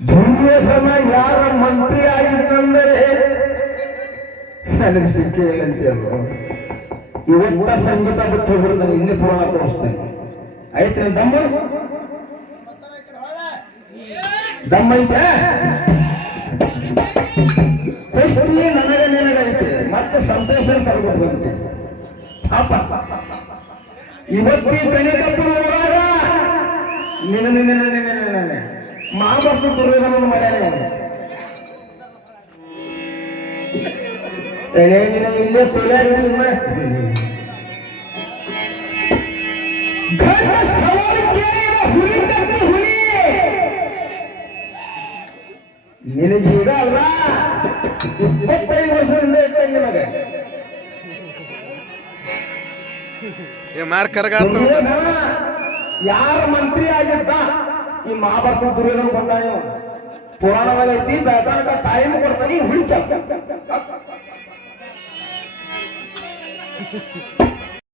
ದುರ್ಯೋಧನ ಯಾರ ಮಂತ್ರಿ ಆಗಿತ್ತಂದರೆ ನನಗೆ ಸಿಕ್ಕೇ ಏನಂತೀಯಲ್ಲ ಇವತ್ತ ಸಂಗೀತ ಬಿಟ್ಟು ಹೋಗ್ಬಿಡ್ತಾನೆ ಇನ್ನೇ ಪುರಾಣ ತೋರಿಸ್ತೇನೆ ಆಯ್ತು ದಮ್ಮ ದಮ್ಮ ಐತೆ ನನಗೆ ನಿನಗೈತೆ ಮತ್ತೆ ಸಂತೋಷ ತರಬೇಕು ಅಪ್ಪ ಇವತ್ತಿ ಗಣಿತಪ್ಪು ಹೋದಾಗ ನಿನ್ನ ಮಹಾಭಕ್ತ ದುರ್ಯೋಧನ ಮಾಡ್ಯಾರ ಇಲ್ಲೇ ತೊಳೆಯಾಗ ನಿನಗೀಗ ಅಲ್ಲ 25 ವರ್ಷದಿಂದ ಇಟ್ಟ ನಿಮಗೆ ಯಾರ ಮಂತ್ರಿ ಆಗಿದ್ದ ಈ ಮಹಾಭಾರತ ದುರ್ಯೋಧನ ಬಂದಾನ ಪುರಾಣದಲ್ಲಿ ಐತಿ ಬೇತಾನ ಟೈಮ್ ಕೊಡ್ತಾನೆ ಹುಡುಕ